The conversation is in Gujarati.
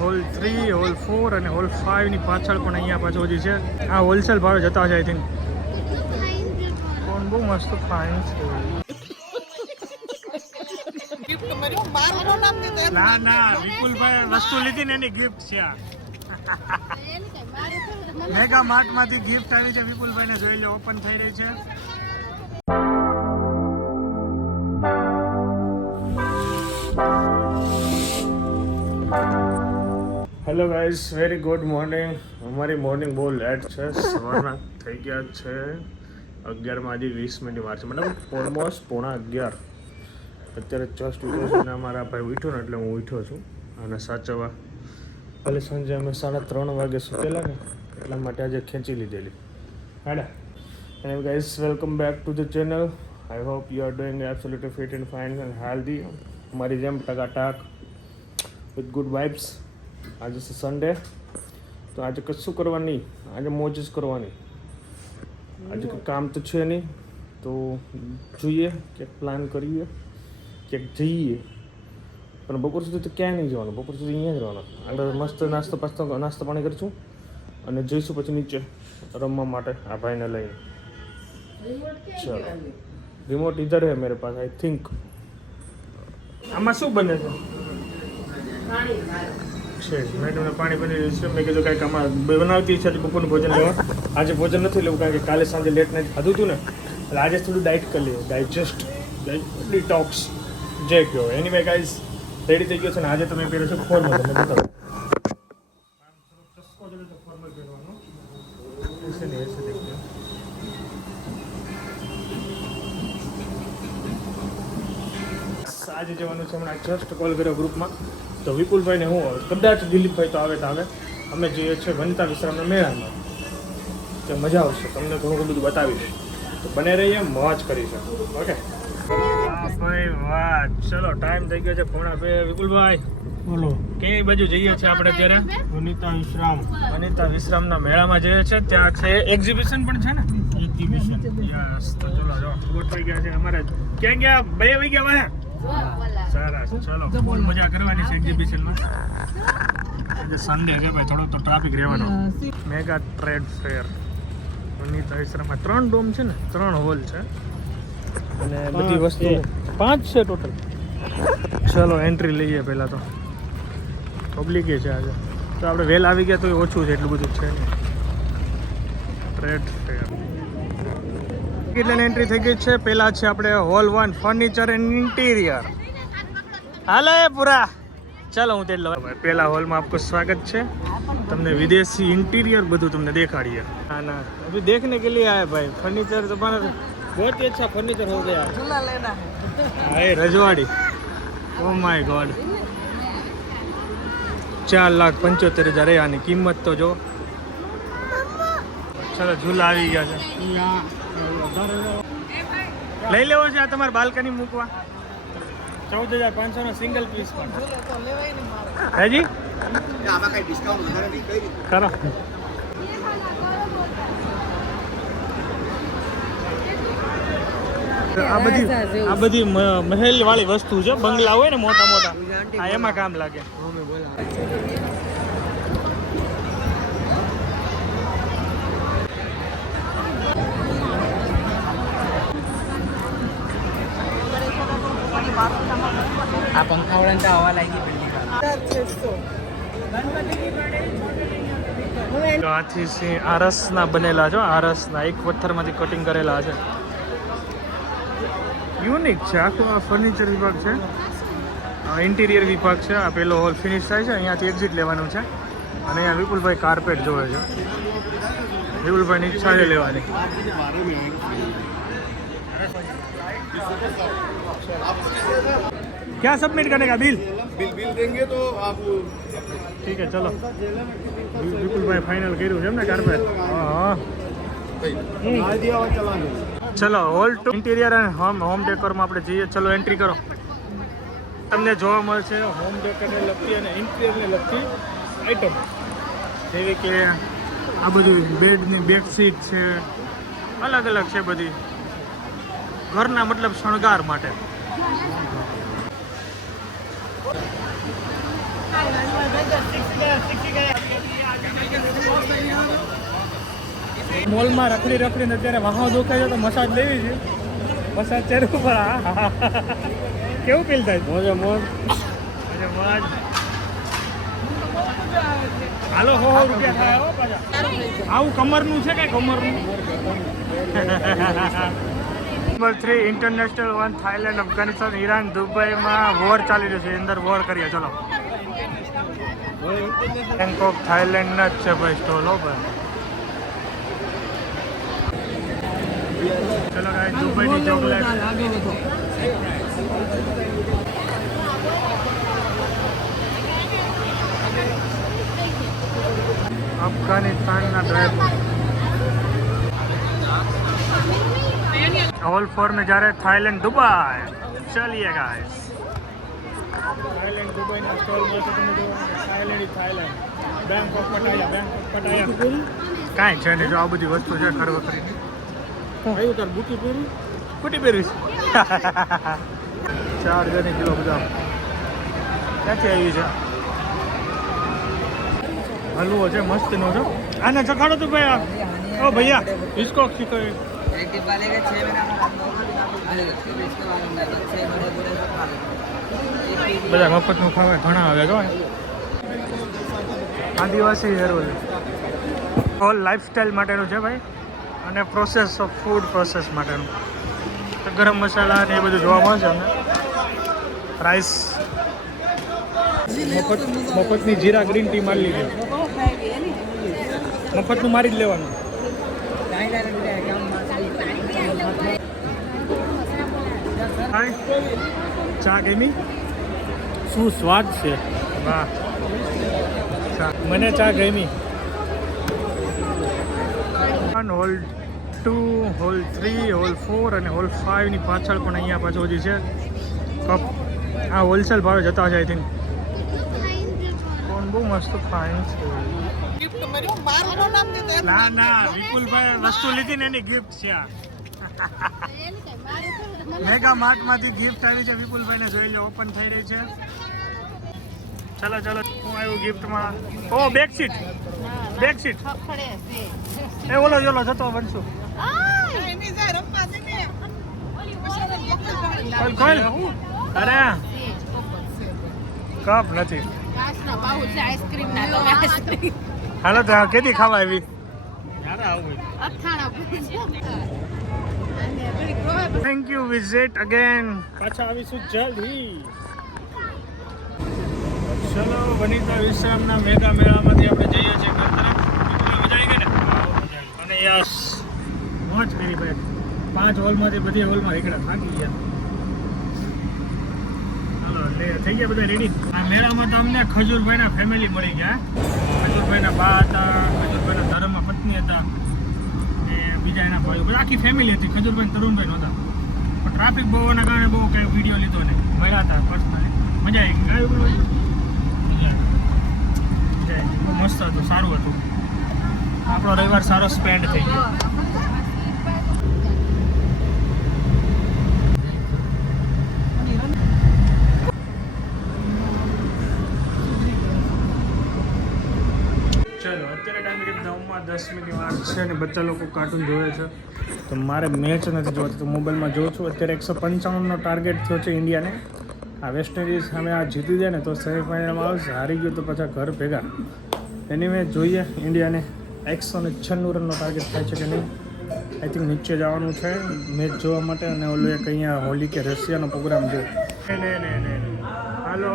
હોલ 3, હોલ 4 અને હોલ 5 ની પાછળ પણ અહીંયા પાછું હજી છે. આ હોલસેલ ભાવે જતા છે આઈ થિંક. પણ બહુ મસ્ત ફાઇન છે. ના ના વિપુલભાઈ વસ્તુ લીધી ને એની ગિફ્ટ છે આ. મેગા માર્ટ માંથી ગિફ્ટ આવી છે વિપુલભાઈ ને, જોઈ લો ઓપન થઈ રહી છે. Hello guys, very good morning. અમારી મોર્નિંગ બહુ લેટ છે, સવારના થઈ ગયા છે 11 આજે 20 મિનિટ વાર છે, મતલબ ઓલમોસ્ટ 11:15. અત્યારે જસ્ટ ઉઠ્યો છું ને અમારા ભાઈ ઉઠ્યો ને એટલે હું ઉઠ્યો છું અને સાચવવા. કાલે સાંજે અમે 3:30 વાગે સુતેલા ને એટલા માટે આજે ખેંચી લીધેલી. હાડા and guys, welcome back to the channel. I hope you are doing absolutely fit and fine and healthy. અમારી જેમ ટકાટાક વિથ ગુડ વાઇબ્સ. આજે છે સન્ડે, તો આજે કશું કરવા નહીં, આજે મોજ જ કરવાની. આજે કોઈ કામ તો છે નહીં, તો જોઈએ ક્યાંક પ્લાન કરીએ, ક્યાંક જઈએ. પણ બપોર સુધી તો ક્યાંય નહીં જવાનું, બપોર સુધી અહીંયા જ રહેવાનું. આગળ મસ્ત નાસ્તો પાણી કરીશું અને જઈશું પછી નીચે રમવા માટે આ ભાઈને લઈને. ચલો, રિમોટ ઇધર હે મેરે પાસ આઈ થિંક. આમાં શું બને છે? મેં તમને પાણી બની રહ્યું છે. મેં કીધું કાંઈક આમાં બનાવતી છે બપોરનું ભોજન લેવા. આજે ભોજન નથી લેવું કારણ કે કાલે સાંજે લેટ નાઇટ ખાધું હતું ને, એટલે આજે થોડું ડાયટ કરી લઈએ. ડાયજેસ્ટ ડિટોક્સ જે કહો. એનીવે ગાઈઝ, રેડી થઈ ગયો છે ને. આજે તમે પહેરો છો ફોર્મલ. તમને બતાવો ફોર્મલ પહેરવાનો એસે નહીં, એસે દેખીએ. આજે જવાનું છે. હમણાં જસ્ટ કોલ કર્યો ગ્રુપમાં, તો વિપુલભાઈને હું કદાચ દિલીપભાઈ તો આવે. અમે જઈએ છીએ વનિતા વિશ્રામના મેળામાં. તો મજા આવશે, તમને ઘણું બધું બતાવીશ. તો બને રહીએ, મોજ કરીશું. ઓકે ભાઈ, વાહ. ચલો, ટાઈમ થઈ ગયો છે 1:30. વિપુલભાઈ બોલો, કઈ બાજુ જઈએ છીએ આપણે અત્યારે? વનિતા વિશ્રામના મેળામાં જઈએ છીએ. ત્યાં છે એક્ઝિબિશન પણ છે ને? Exhibition, yes. તો ચલો, જો ગોઠવાઈ ગયા છે અમારે. ક્યાં ગયા? 2 વાગ્યા વાહે. સરસ, ચલો, ફૂલ મજા કરવાની છે એક્ઝિબિશનમાં. આજે સન્ડે છે ભાઈ, થોડો તો ટ્રાફિક રહેવાનો. મેગા ટ્રેડ ફેર વનિતા વિશ્રામમાં 3 ડોમ છે ને, 3 હોલ છે અને બધી વસ્તુ 5 છે ટોટલ. ચલો, એન્ટ્રી લઈએ. પહેલાં તો પબ્લિક છે આજે, તો આપણે વહેલા આવી ગયા તો ઓછું છે, એટલું બધું છે નહીં. ટ્રેડ ફેર એટલે એન્ટ્રી થઈ ગઈ છે. પહેલાં છે આપણે હોલ 1 ફર્નિચર એન્ડ ઇન્ટિરિયર. હાલો એ પૂરા. ચાલો, હું તેટલો પહેલા હોલમાં આપકો સ્વાગત છે. તમને વિદેશી ઇન્ટિરિयर બધું તમને દેખાડીએ. ના ના, અભી देखने के लिए आए भाई. फर्नीचर तो बहुत ही अच्छा फर्नीचर हो गया. झूला लेना है. हाँ, रजवाड़ी. ओ माय गॉड, 4,75,000 આની કિંમત તો જો. ચલો, ઝૂલા આવી ગયા છે. લઈ લેવો છે આ તમારે બાલ્કની મૂકવા. 14,500 નો સિંગલ પીસ પણ હેજી. કરો. આ બધી મહેલ વાળી વસ્તુ છે. બંગલા હોય ને મોટા મોટા, આ એમાં કામ લાગે. આ પંખાવાળા હવા લાગી બિલ્ડિંગ. હાથી આરસના બનેલા છો. આરસના એક પથ્થરમાંથી કટિંગ કરેલા છે. યુનિક છે આખું. આ ફર્નિચર વિભાગ છે, ઇન્ટિરિયર વિભાગ છે. આ પહેલો હોલ ફિનિશ થાય છે, અહીંયાથી એક્ઝિટ લેવાનું છે. અને અહીંયા વિપુલભાઈ કાર્પેટ જોવે છે. વિપુલભાઈની ઈચ્છા છે લેવાની. क्या सबमिट करने का बिल देंगे तो आप ठीक है. चलो, વિપુલભાઈ ફાઇનલ કર્યું છે એમ ને કાર્પેટ? હા. ચલો, હોલ 2 ઇન્ટિરિયર અને હોમ ડેકોરમાં આપણે જઈએ. ચલો, એન્ટ્રી કરો. તમને જોવા મળશે હોમ ડેકોરને લગતી અને ઇન્ટિરિયરને લગતી આઈટમ, જેવી કે આ બધું બેડની બેડશીટ છે, અલગ અલગ છે બધી ઘરના મતલબ શણગાર માટે. મોલમાં રખડી રખડીને અત્યારે વાહો દુખાય છે તો મસાજ લેવી છે. મસાજ ચહેરા ઉપર કેવું ફીલ થાય? મોજે મોજ. હાલો 100 રૂપિયા થાય હો પાછા. આવું કમરનું છે કઈ કમરનું? Number 3 international 1 Thailand, Afghanistan, Iran, દુબઈમાં વોર ચાલી રહ્યો છે. અંદર વોર કરીએ ચલો. બેંકોક થાઈલેન્ડ ના જ છે ભાઈ સ્ટોલ હો ભાઈ. ચલો ગાઈસ દુબઈની ચોકલેટ. अफगानिस्तान ड्राइव ऑल 4 में जा रहे हैं थाईलैंड दुबई. चलिए गाइस थाईलैंड दुबई ना स्टॉल में तो તમે જો થાઈલેન્ડ બેંકોક પટાયા કાંઈ છે ને જો આ બધી વસ્તુ છે ખરવા કરી આવ્યું તાર બુટી પહેરવી 4 કિલો બધા ક્યાંથી આવી છે? हलवो है मस्त नो जो आना चखाड़ो तो भैया. ओ भैया इसको सीखो. एक डिब्बा लेके 6 महीना બધા મફતનું ખાવા ઘણા આવે જો આદિવાસી હેર ઓઇલ ઓલ લાઈફસ્ટાઈલ માટેનું છે ભાઈ અને પ્રોસેસ ઓફ ફૂડ પ્રોસેસ માટેનું. તો ગરમ મસાલા ને એ બધું જોવા મળશે અમને. રાઈસ મફતની જીરા ગ્રીન ટી મારી લીધી. મફતનું મારી જ લેવાનું. ચા ગમી? શું સ્વાદ છે વાહ. મને ચા ગમી. હોલ 2 હોલ 3 હોલ 4 અને હોલ 5 ની પાછળ પણ અહીંયા પાછળ હજી છે કપ. આ હોલસેલ ભાવે જતા છે આઈ થિંક. કોણ બહુ મસ્ત ફાઇન છે. ના ના વિપુલભાઈ વસ્તુ લીધી ને એની ગિફ્ટ છે આ. મેગા માર્ટ માંથી ગિફ્ટ આવી છે વિપુલભાઈ ને જોઈ લો ઓપન થઈ રહી છે. ચલો ચલો હું આવ્યું ગિફ્ટમાં. ઓ બેકસીટ એ ઓલો જોલો જતો બનશું. ખોલ અરે કપ નથી. હાલો તો કેદી ખાવા આવી? Thank you visit again. પાછા આવીશું જલ્દી. ચલો વનિતા વિશ્રામના મેગા મેળામાંથી આપણે જઈએ છીએ ઘર તરફ. મજા આવી ગઈ ને? અને યસ મોજ કરી ભાઈ. 5 હોલમાંથી બધી હોલમાં એકડા થાકી ગયા. હાલો એટલે થઈ ગયા બધા રેડી. આ મેળામાં તો અમને ખજૂરભાઈના ફેમિલી મળી ગયા. ખજૂરભાઈના બા હતા, ખજૂરભાઈના ધર્મ પત્ની હતા ને બીજા એના ભાઈઓ બધા આખી ફેમિલી હતી. ખજૂરભાઈ તરુણભાઈ નહોતા પણ ટ્રાફિક બહુ હોવાના કારણે બહુ કંઈ વિડીયો લીધો નહીં. મળ્યા હતા પર્સનલી. મજા આવી ગઈ. બહુ મસ્ત હતું, સારું હતું. આપણો રવિવાર સારો સ્પેન્ડ થઈ ગયો. ચલો અત્યારે ટાઈમ 9:10 વાર છે અને બધા લોકો કાર્ટૂન જોવે છે. તો મારે મેચ નથી જોતી તો મોબાઈલમાં જોઉં છું. અત્યારે 155નો ટાર્ગેટ થયો છે ઇન્ડિયાને. આ વેસ્ટ ઇન્ડિઝ સામે આ જીતી જાય ને તો સેમીફાઇનલમાં આવશે. હારી ગયું તો પાછા ઘર ભેગા. એની મેં જોઈએ ઇન્ડિયાને 196 રનનો ટાર્ગેટ થાય છે કે નહીં. આઈ થિંક નીચે જવાનું છે મેચ જોવા માટે. અને ઓલું એક અહીંયા હોલી કે રશિયાનો પ્રોગ્રામ છે. હાલો